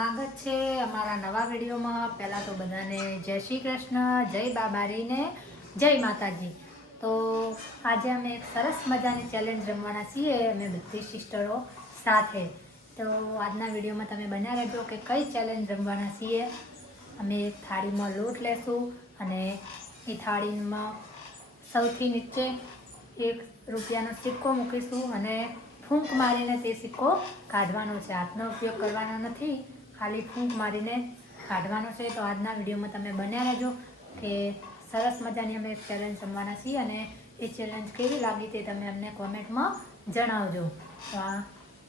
સ્વાગત છે અમારા નવા વિડીયોમાં. પહેલાં તો બધાને જય શ્રી કૃષ્ણ, જય બાબારીને, જય માતાજી. તો આજે અમે એક સરસ મજાની ચેલેન્જ રમવાના છીએ, અમે બધી સિસ્ટરો સાથે. તો આજના વિડીયોમાં તમે બન્યા રહેજો કે કઈ ચેલેન્જ રમવાના છીએ. અમે એક થાળીમાં લોટ લેશું અને એ થાળીમાં સૌથી નીચે એક રૂપિયાનો સિક્કો મૂકીશું અને ફૂંક મારીને તે સિક્કો કાઢવાનો છે. હાથનો ઉપયોગ કરવાનો નથી. ખાલી ફૂંક મારીને કાઢવાનો છે તો આજના વિડીયોમાં તમે બન્યા રહેજો કે સરસ મજાની અમે એક ચેલેન્જ રમવાના છીએ અને એ ચેલેન્જ કેવી લાગી તે તમે અમને કોમેન્ટમાં જણાવજો. તો આ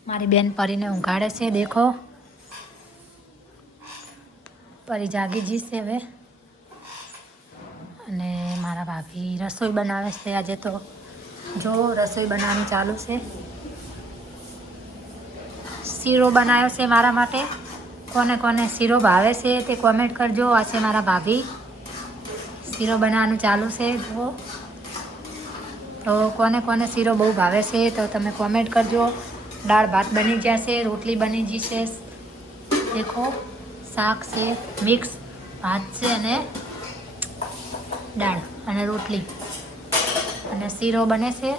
મારી બેન પરીને ઊંઘાડે છે, દેખો. પરી જાગી જીશે હવે. અને મારા ભાભી રસોઈ બનાવે છે આજે તો. જો રસોઈ બનાવવાની ચાલુ છે. શીરો બનાવ્યો છે મારા માટે. કોને કોને શીરો ભાવે છે તે કોમેન્ટ કરજો. આ છે મારા ભાભી. શીરો બનાવવાનું ચાલુ છે જો તો કોને કોને શીરો બહુ ભાવે છે તો તમે કોમેન્ટ કરજો. દાળ ભાત બની ગયા છે રોટલી બની ગઈ છે દેખો, શાક છે મિક્સ ભાત છે અને દાળ અને રોટલી. અને શીરો બને છે.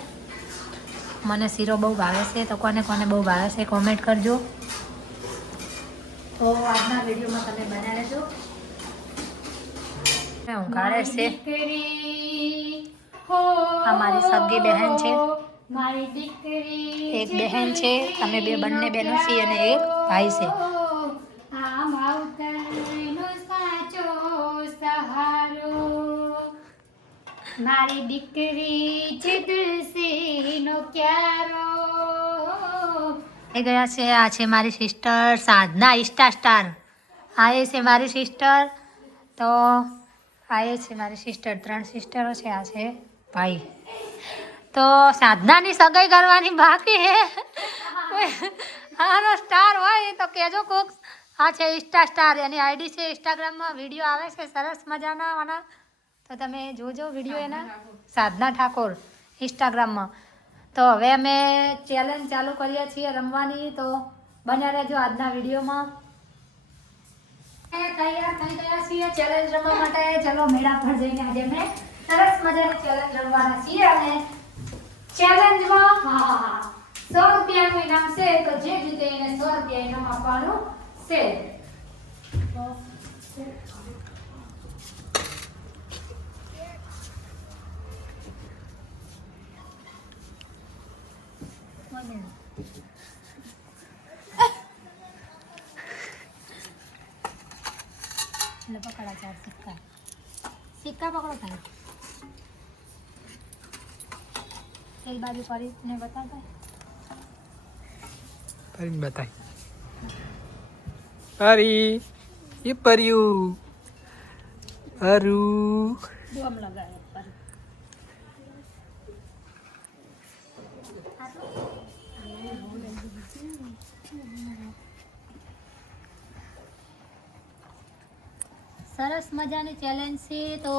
મને શીરો બહુ ભાવે છે તો કોને કોને બહુ ભાવે છે કોમેન્ટ કરજો. તો આજના વિડીયોમાં તમે બન્યા રહેજો. ઊંઘાડે છે. અમારી મારી સગી બહેન છે. દીકરી એક બહેન છે. અમે બે બંને બહેનો છીએ અને એક ભાઈ છે. સાચો સહારો. મારી દીકરી છે નો ક્યારો. એ ગયા છે, આ છે મારી સિસ્ટર સાધના ઇસ્ટા સ્ટાર આ એ છે મારી સિસ્ટર તો આ એ છે મારી સિસ્ટર ત્રણ સિસ્ટરો છે, આ છે ભાઈ. તો સાધનાની સગાઈ કરવાની બાકી હે આનો સ્ટાર હોય તો કહેજો કોક. આ છે ઇન્સ્ટા સ્ટાર એની આઈડી છે ઇન્સ્ટાગ્રામમાં. વીડિયો આવે છે, સરસ મજાના, આના. તો તમે જોજો વીડિયો એના. સાધના ઠાકોર, ઇન્સ્ટાગ્રામમાં. તો હવે અમે ચેલેન્જ ચાલુ કરીએ છીએ રમવાની. તો બન્યા રહેજો આજના વિડીયોમાં. તૈયાર થઈ ગયા છીએ ચેલેન્જ રમવા માટે. ચલો મેળા પર જઈને આજે અમે સરસ મજાની ચેલેન્જ રમવાના છીએ અને ચેલેન્જમાં હા હા હા. સો રૂપિયાનું ઇનામ છે, તો જે જીતે એને સો રૂપિયા ઇનામ આપવાનું છે તો એટલે પકડા ચાર સિક્કા સિક્કા પકડો થાય એક બાજુ કરીને બતાવતા પરી બતાય પરી એ પર્યું અરું ડોમ લગાવે સરસ મજાની ચેલેન્જ છે. તો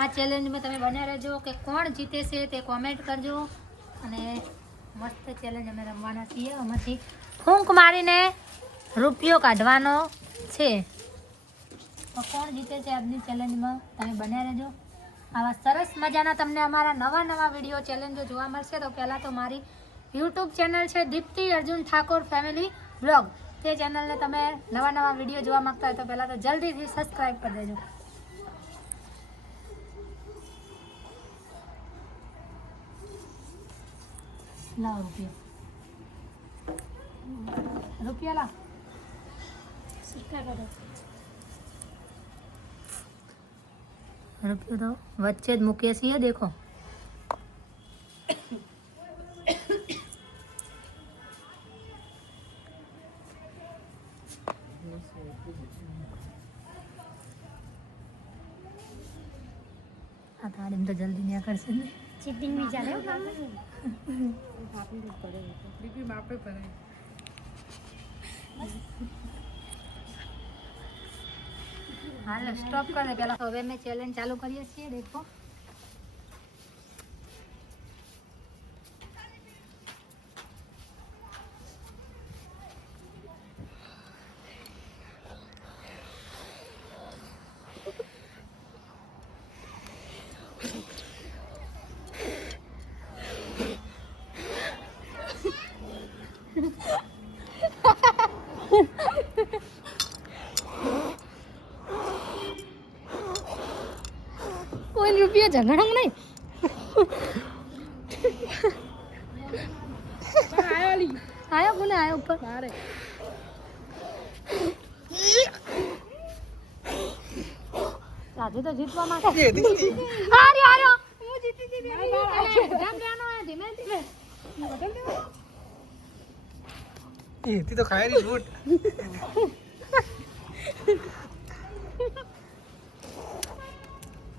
આ ચેલેન્જમાં તમે બન્યા રહેજો કે કોણ જીતે છે તે કોમેન્ટ કરજો. અને મસ્ત ચેલેન્જ અમે રમવાના છીએ. આમાંથી ફૂંક મારીને રૂપિયો કાઢવાનો છે. તો કોણ જીતે છે આજની ચેલેન્જમાં તમે બન્યા રહેજો. આવા સરસ મજાના તમને અમારા નવા નવા વીડિયો ચેલેન્જો જોવા મળશે. તો પહેલાં તો મારી યુટ્યુબ ચેનલ છે દીપ્તિ અર્જુન ઠાકોર ફેમિલી બ્લોગ તે ચેનલને તમે નવા નવા વીડિયો જોવા માંગતા હોય તો પહેલાં તો જલ્દીથી સબસ્ક્રાઈબ કરી દેજો. લાવ રૂપિયા. રૂપિયા લાવ. સિક્કા કરો રૂપિયો તો વચ્ચે જ મૂકીએ છીએ, દેખો. આ તારીમ તો જલ્દી નહીં કરશે ને ચીટિંગ બી ચાલે હો હાલ સ્ટોપ કરે પેલા હવે મેં ચેલેન્જ ચાલુ કરીએ છીએ દેખો. અહીંયા ઝઘડો નહીં. આયો કોને આયો ઉપર? રાજુ તો જીતવા માટે. આર્યો આર્યો હું જીતી જીતી ધ્યાન લેવાનો હે ધીમે ધીમે. એ તી તો ખાય રહી બૂટ.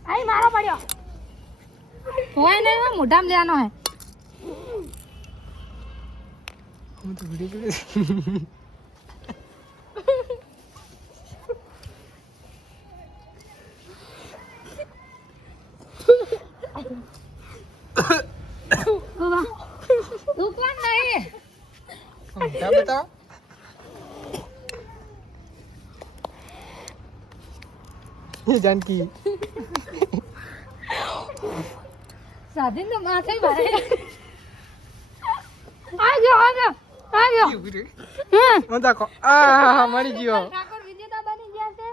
આઈ મારો પડ્યો. હોય નહીં હોય મોઢામાં લેવાનો હે હું તો વિડીયો બાબા તું કોણ નહીં क्या बताओ ये जानकी સાધીન માથે મારે આ જો આ જો આ જો હું તાકો આ મરી ગયો. ઠાકોર વિજેતા બની ગયા છે?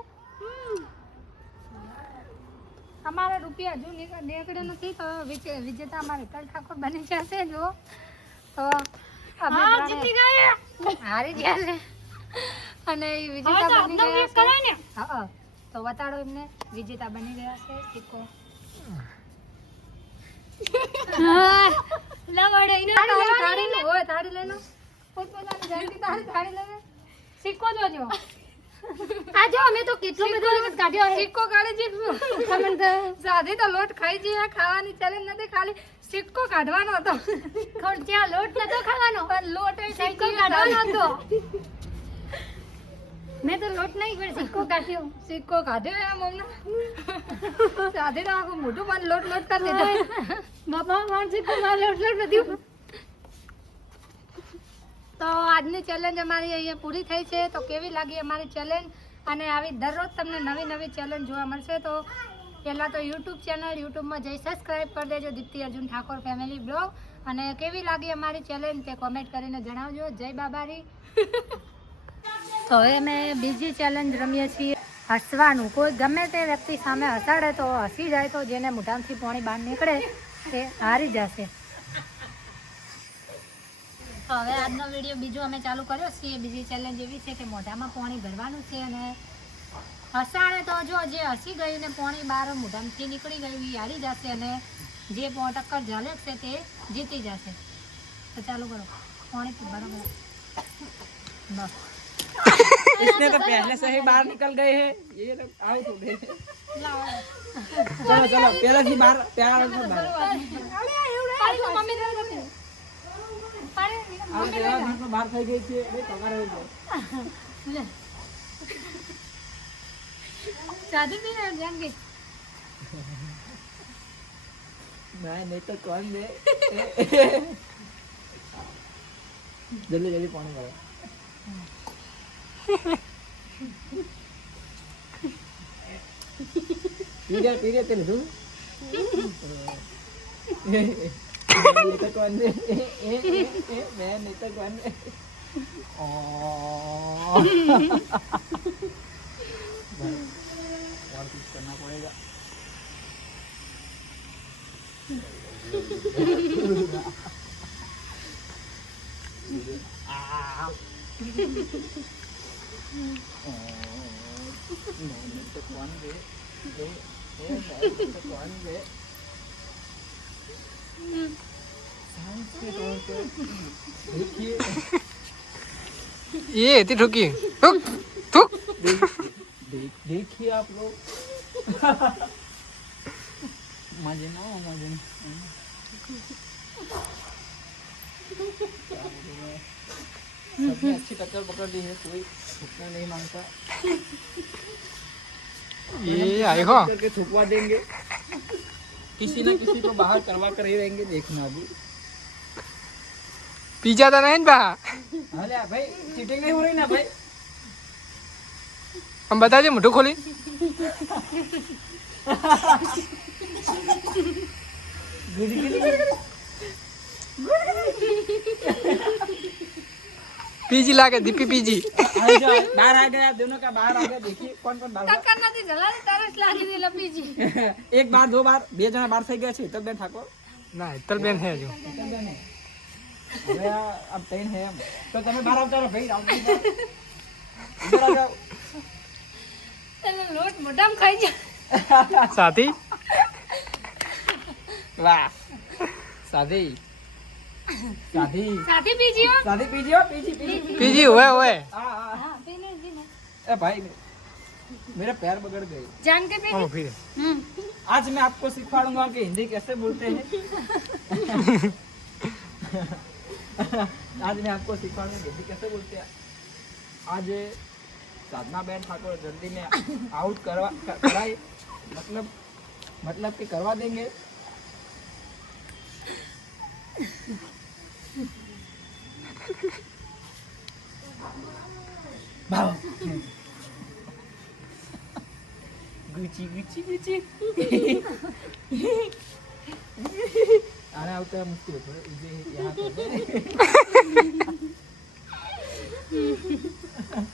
અમારા રૂપિયા હજુ નીકળે નથી તો વિજેતા અમારે વિઠ્ઠલ ઠાકોર બની જશે જો. તો જીતી ત્રણે હારી ગયા છે. અને એ વિજેતા બની ગયા છે. હા તો બતાડો એમને વિજેતા બની ગયા છે સિક્કો થાળી લો, ઓય, થાળી લઈ લો. પોતપોતાની જાતની તાળી થાળી લઈને સિક્કો જોજો આ જો અમે તો કેટલો બધો લોટ કાઢ્યો છે સિક્કો કાઢી તમે સાદી તો લોટ ખાઈ જઈએ ખાવાની ચેલેન્જ નથી ખાલી સિક્કો કાઢવાનો હતો. ખર્ચ્યા લોટ નતો ખાવાનો. પણ લોટ સિક્કો કાઢવાનો હતો. મેં તો લોટ નહીં પણ સિક્કો કાઢ્યો. સિક્કો કાઢ્યો એમ અમને સાદી તો આખું મોટું પણ લોટ લોટ કરી દીધો. બાપા પણ સિક્કો માર લોટ લોટ નથી તો આજની ચેલેન્જ અમારી અહીંયા પૂરી થઈ છે. તો કેવી લાગી અમારી ચેલેન્જ અને આવી દરરોજ તમને નવી નવી ચેલેન્જ જોવા મળશે. તો પહેલાં તો યુટ્યુબ ચેનલ યુટ્યુબમાં જઈ સબસ્ક્રાઈબ કરી દેજો દીપ્તિ અર્જુન ઠાકોર ફેમિલી બ્લોગ અને કેવી લાગી અમારી ચેલેન્જ તે કોમેન્ટ કરીને જણાવજો. જય બાબારી. તો હવે અમે બીજી ચેલેન્જ રમીએ છીએ. હસવાનું. કોઈ ગમે તે વ્યક્તિ સામે હસાડે તો હસી જાય તો જેને મોઢામાંથી પાણી બહાર નીકળે તે હારી જશે. તો હવે આજનો વીડિયો બીજો અમે ચાલુ કર્યો છીએ. બીજી ચેલેન્જ એવી છે કે મોઢામાં પાણી ભરવાનું છે અને હસાડે તો જો જે હસી ગઈ ને પાણી બહાર મોઢામાંથી નીકળી ગયું એ હારી જશે અને જે ટક્કર ઝાલેકશે તે જીતી જશે. તો ચાલુ કરો. પાણી બરાબર. બસ. इसने तो पहले से ही बाहर निकल गए हैं ये लोग आउट हो गए हैं चलो चलो पहले से बाहर प्यार से बाहर મમ્મી આ તેવા ઘાટમાં બહાર થઈ ગઈ છે એ પગાર હોય છે સાદું પી ને જાનકી मैं नहीं तो कौन दे जल्दी जल्दी पानी भरो पी जा पी जा तेरे तू नहीं तो कौन दे मैं नहीं तो कौन दे और कुछ करना पड़ेगा मैंने ये ती ठुकी ठुक ठुक देख देख देखिए आप लोग मजे ना हो मजे ना अच्छी टक्कर पकड़ ली है कोई थूकना नहीं मांगता ये आई हो करके थुकवा देंगे किसी ना किसी को बाहर करवा कर ही रहेंगे देखना अभी पी जाता नहीं बा अरे भाई चीटिंग नहीं हो रही ना भाई हम बता दे मुठो खोली पीजी लाके दीपी पीजी बाहर आ गया दोनों का बाहर आ गया देखिए कौन कौन बाहर करना थी जला रे तरस लागी दिला पीजी એક બાર દો બાર બે જણા બહાર થઈ ગયા છે તલબેન ઠાકોર ના તલબેન હે જો. તલબેન તૈન હે તો તમે બહાર આવતા રહો ભાઈ આવતા ઇધર તને લોટ મોઢામ ખાઈ જા સાથી? વાહ. સાથી शादी। शादी पीजियो। शादी पीजियो पीजी पीजी पीजी। हाँ हाँ। पीने पीने ए भाई पैर बगड़ गए। जान के हाँ हम्म। आज मैं आपको सिखाऊँगा कि हिंदी कैसे बोलते हैं। आज मैं आपको सिखाऊँगा हिंदी कैसे बोलते हैं। आज साधना बहन ठाकुर जल्दी में आउट करवा कराई। मतलब मतलब कि करवा देंगे। ભાવ ગુચી ગુચી ગુચી આને આવતા મુશ્કેલ હતો જે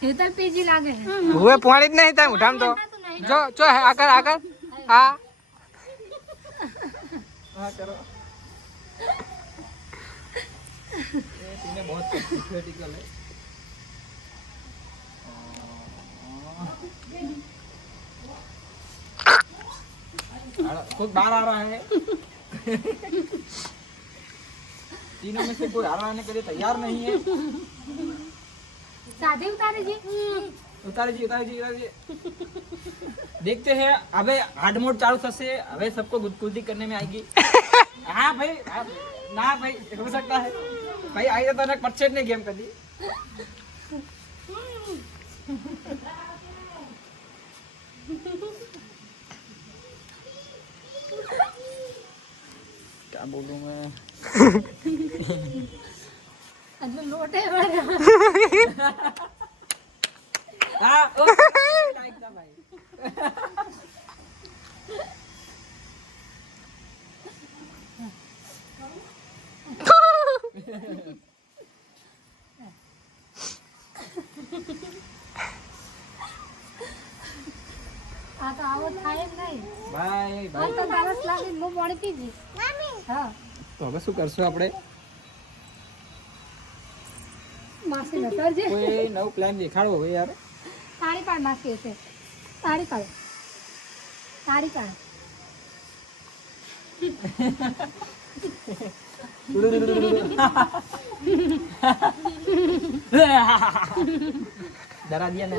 ये तो पीजी लागे है हुए पुआड़ी नहीं था उठाम तो जो जो है आकर आकर हां हां करो ये तूने बहुत क्रिटिकल है अरे, खुद बाहर आ रहा है तीनों में से कोई हार आने के लिए तैयार नहीं है સાધી ઉતારે છે उतारे जी उतारे जी उतारे जी देखते हैं अबे हार्ड मोड चालू થશે હવે सबको गुदगुदी करने में आएगी હા ભાઈ હા, ના ભાઈ हो सकता है ભાઈ तो તો पर्चे પરસેટ गेम कर दी क्या बोलूँ मैं? लोटे हाँ लाइक भाई। આ તો આવો થાય એમ નહીં. ભાઈ ભાઈ તો તરસ લાગી હું પાણી પીજી હા. તો હવે શું કરશું આપણે? માસી નતરજે કોઈ નવ પ્લાન દેખાડવો હવે યાર. તાળી પાડ માસી છે તારી પાડ તાળી પાડ ડરા દિયા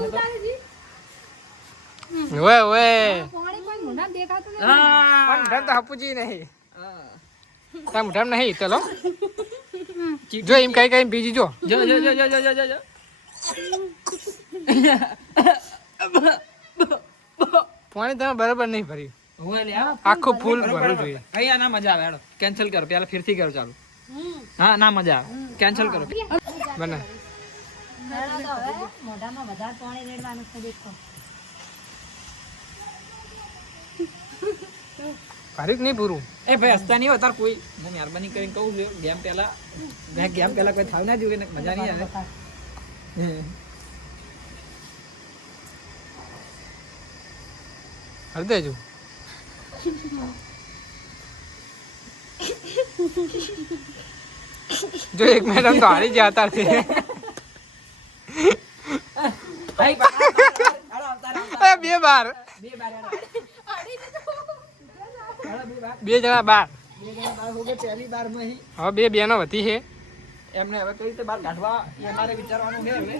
નહીં તામ ધમ નહીં ચલો જો કઈ કઈ બીજી જો જો જો જો જો જો જો પાણી તમે બરાબર નહીં ભર્યું આખું ફૂલ ભરવું જોઈએ. અહીંયા ના મજા આવે હેડો. કેન્સલ કરો પેલા ફિરથી કરો ચાલુ. હા ના મજા આવે. કેન્સલ કરો. બને મોઢામાં વધારે પાણી રેડવાનું છે દેખો. ભર્યું કે નહીં પૂરું? એ ભાઈ હસતા નહીં અત્યારે કોઈ હું મહેરબાની કરીને કહું છું ગેમ પહેલા મેં ગેમ પહેલા કોઈ થાવ ના જોઈએ ને મજા નહીં આવે. હમ. જો એક મેડમ તો હારી ગયા હતા બે બાર. બે જણા બાર. હવે બે બેનો વધી છે. એમને હવે કઈ રીતે બહાર કાઢવા એ અમારે વિચારવાનું છે હવે.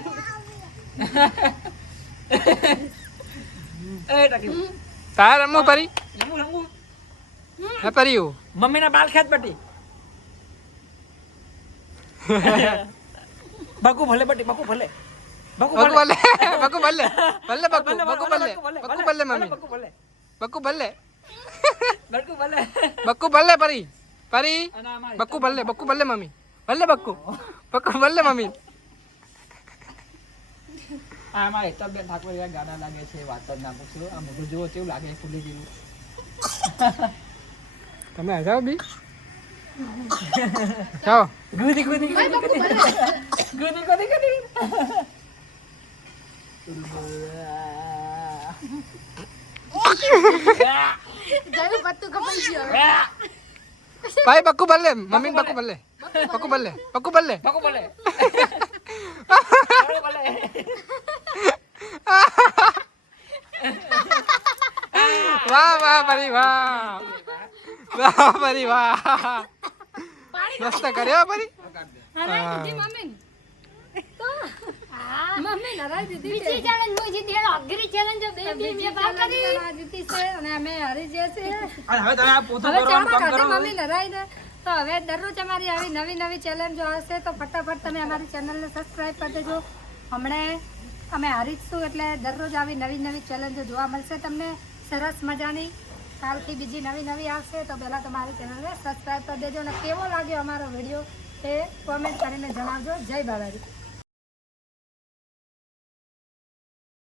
એ ટકી. તાર રમવું પરી રમવું રમવું હે. પર્યું મમ્મીના બાલ ખેંચ બટી. બકુ ભલે બટી બકુ ભલે. બકુ બકુ ભલે. બકુ ભલે. ભલે બકુ બકુ ભલે બકુ ભલે મમ્મી. બકુ ભલે. બકુ ભલે. બકુ ભલે. બકુ ભલે પરી. પરી? બકુ ભલે બકુ ભલે. મમ્મી. ભલે બકુ. બકુ ભલે મમ્મી. આમાં મારે એકતા બેન ઠાકોર એવા ગાડા લાગે છે વાત જ ના પૂછો આ મોઢું જુઓ કેવું લાગે ફૂલી ગયેલું. તમે હજાવ બી? જાઓ. ગુદી ગુદી ગુદી ગુદી. ગુદી ગુદી ભાઈ બક્કુ ભલે. મમ્મી બક્કુ ભલે. બક્કુ ભલે. બક્કુ ભલે. બક્કુ ભલે. વાહ વાહ પરી વાહ. વાહ પરી વાહ. મસ્ત કર્યો પરી મમ્મી નરાઈ દીધી બીજી challenge હું જીતી એનો અઘરી challenge બે બે મેં ભાગ કરી. જીતી છે અને અમે હારી ગયા છે અને હવે તમે આ પોતું હવે કરો અને ચાલો કામ કરો. મમ્મી નરાઈને તો હવે દરરોજ અમારી આવી નવી નવી ચેલેન્જો આવશે તો ફટાફટ તમે અમારી ચેનલને સબસ્ક્રાઇબ કરી દેજો. હમણાં અમે હારી એટલે દરરોજ આવી નવી નવી ચેલેન્જો જોવા મળશે તમને. સરસ મજાની. કાલથી બીજી નવી નવી આવશે તો પહેલાં તમારી ચેનલને સબસ્ક્રાઇબ કરી દેજો. અને કેવો લાગ્યો અમારો વીડિયો એ કોમેન્ટ કરીને જણાવજો. જય બાબાજી